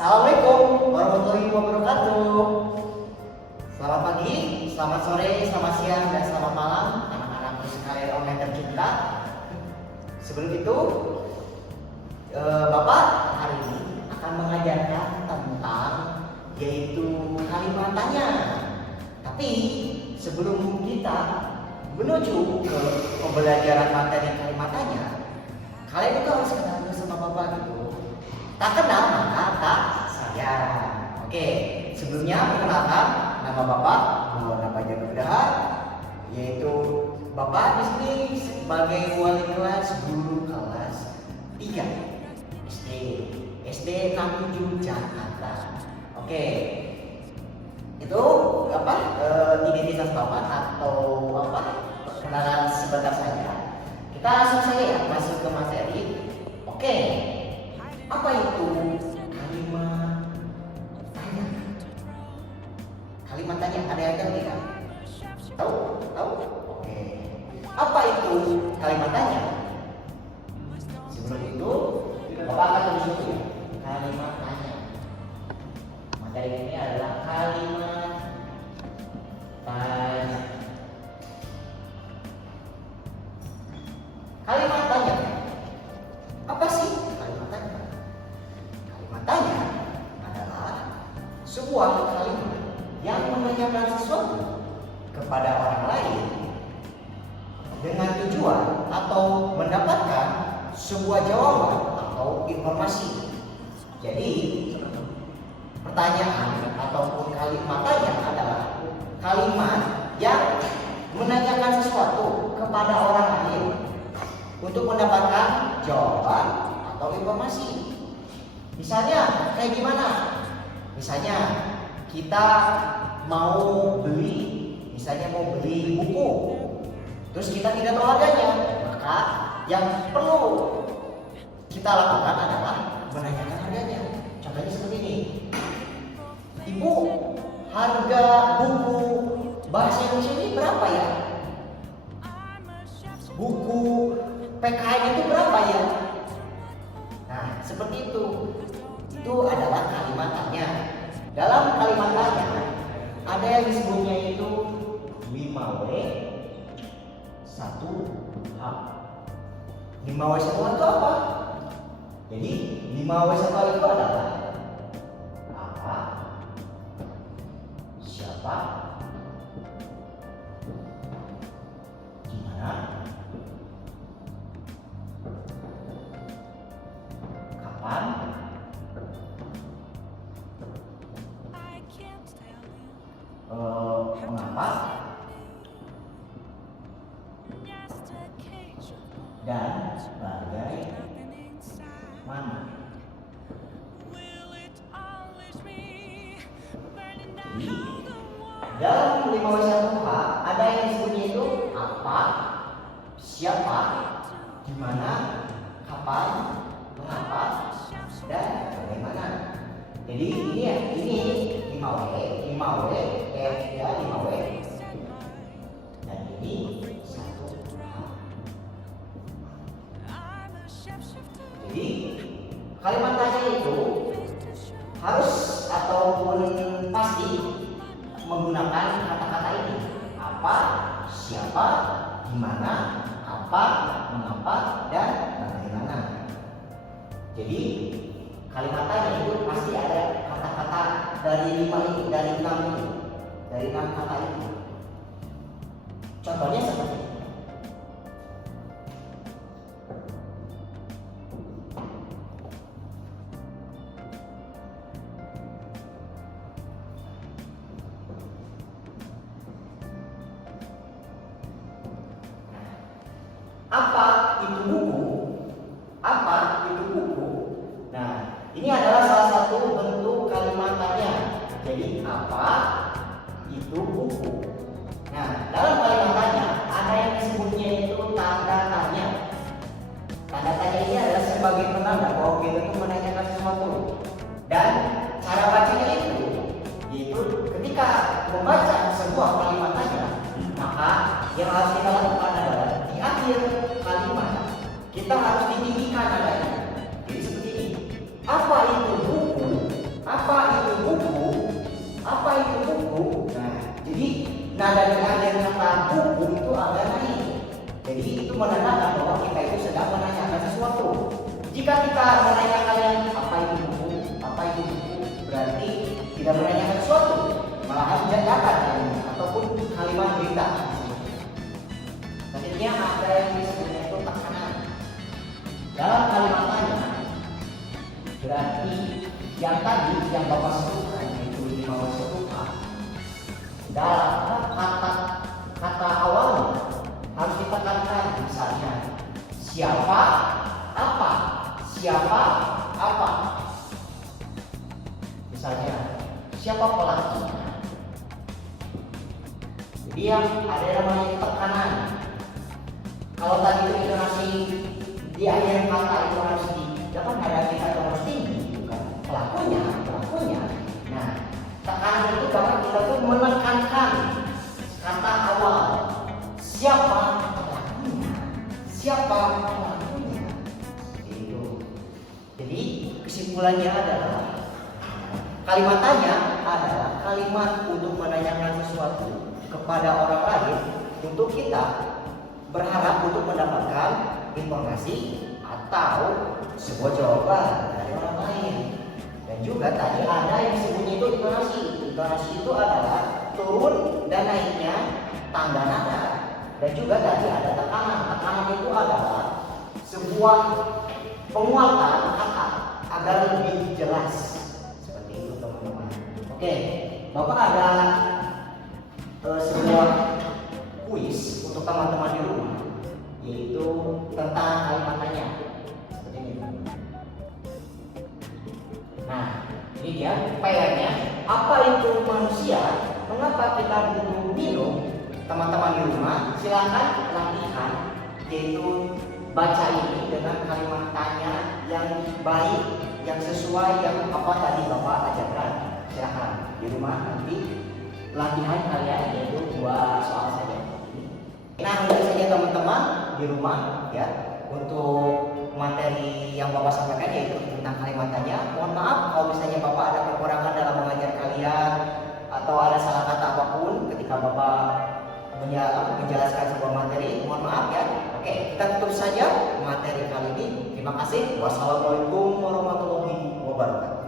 Assalamualaikum warahmatullahi wabarakatuh. Selamat pagi, selamat sore, selamat siang, dan selamat malam anak-anakku sekalian online tercinta. Sebelum itu, Bapak hari ini akan mengajarkan tentang yaitu kalimat tanya. Tapi sebelum kita menuju ke pembelajaran materi kalimat tanya, kalian itu harus kenal dulu sama Bapak gitu. Tak kenal maka tak sayang. Oke, sebelumnya perkenalkan nama Bapak Muhammad Bendahar, yaitu Bapak di sini sebagai wali kelas guru kelas 3 SD 67 Jakarta. Oke, itu apa identitas Bapak atau apa perkenalan sebentar saja. Kita langsung saja ya masuk ke materi. Oke. Apa itu kalimat tanya? Kalimat tanya ada yang tahu tidak? Tahu? Tahu? Oke. Apa itu kalimat tanya? Sebelum itu, Bapak akan tulis dulu ya. Kalimat tanya. Materi ini adalah kalimat tanya. Kalimat tanya. Apa sih kalimat tanya? Kalimat tanya adalah sebuah kalimat yang menanyakan sesuatu kepada orang lain dengan tujuan atau mendapatkan sebuah jawaban atau informasi. Jadi pertanyaan ataupun kalimat tanya adalah kalimat yang menanyakan sesuatu kepada orang lain untuk mendapatkan jawaban atau informasi. Misalnya kayak gimana? Misalnya kita mau beli buku, terus kita tidak tahu harganya, maka yang perlu kita lakukan adalah menanyakan harganya. Contohnya seperti ini. Ibu, harga buku bahasa Indonesia ini berapa ya? Buku PKN itu berapa ya? Nah, seperti itu. Itu adalah kalimat tanya. Dalam kalimat tanya ada yang disebutnya itu 5W 1H. 5W 1H itu apa? Jadi 5W 1H itu adalah apa? Siapa? Gimana? Kapan? Mengapa? Dan bagaimana? Jadi dalam 5W1H ada yang disebutnya itu apa, siapa, di mana, kapan, mengapa, dan bagaimana. Jadi ini 5W, ya 5W, dan ini 1H. Jadi kalimat tanya itu harus ataupun pasti menggunakan kata-kata ini: apa, siapa, di mana, apa, mengapa, dan bagaimana. Jadi kalimat tanya itu pasti ada kata-kata dari 5 itu, dari 6 itu, dari 6 kata itu. Contohnya seperti ini. Apa itu buku? Apa itu buku? Nah, ini adalah salah satu bentuk kalimat tanya. Jadi apa itu buku? Nah, dalam kalimat tanya ada yang disebutnya itu tanda tanya. Tanda tanya ini adalah sebagai penanda bahwa kita itu menanyakan sesuatu. Dan cara bacanya itu yaitu ketika membaca sebuah kalimat tanya, maka yang harus kita lakukan adalah di akhir kalimat kita harus ditinggikan nadanya. Jadi seperti ini. Apa itu buku? Nah, dari akhir kata buku itu agak naik. Jadi itu menandakan bahwa kita itu sedang menanyakan sesuatu. Jika kita menanyakan apa itu buku, berarti tidak menanyakan sesuatu, malahan jadakan ataupun kalimat berita. Selanjutnya ada yang disebutnya itu tekanan. Dalam kalimat tanya, berarti yang tadi yang Bapak sebutkan itu 5 serupa. Dalam kata awalnya harus ditekankan, misalnya siapa, apa, siapa, apa. Misalnya siapa pelakunya. Jadi yang ada namanya tekanan. Kalau tadi itu intonasi di akhir kata itu harus di depan ada kita harus tinggi, gitu kan? Pelakunya. Nah, tekanan itu karena kita tuh menekankan kata awal. Siapa pelakunya. Itu. Jadi kesimpulannya adalah kalimat tanya adalah kalimat untuk menanyakan sesuatu kepada orang lain untuk kita berharap untuk mendapatkan informasi atau sebuah jawaban dari orang lain. Dan juga tadi ada yang disebutnya itu intonasi. Intonasi itu adalah turun dan naiknya tanda nada. Dan juga tadi ada tekanan. Tekanan itu adalah sebuah penguatan kata agar lebih jelas. Seperti itu teman-teman. Oke, Bapak ada sebuah kuis untuk teman-teman di rumah, yaitu tentang kalimat tanya. Seperti ini. Nah, ini dia PR-nya. Apa itu manusia? Mengapa kita butuh minum? Teman-teman di rumah, silakan latihan, yaitu baca ini dengan kalimat tanya yang baik, yang sesuai yang apa tadi Bapak ajarkan. Silakan di rumah nanti latihan kalian, yaitu 2 soal saja. Nah, itu saja teman-teman di rumah ya untuk materi yang Bapak sampaikan, yaitu tentang kalimat tanya. Mohon maaf kalau misalnya Bapak ada kekurangan dalam mengajar kalian atau ada salah kata apapun ketika Bapak menjelaskan sebuah materi. Mohon maaf ya. Oke, kita tutup saja materi kali ini. Terima kasih. Wassalamualaikum warahmatullahi wabarakatuh.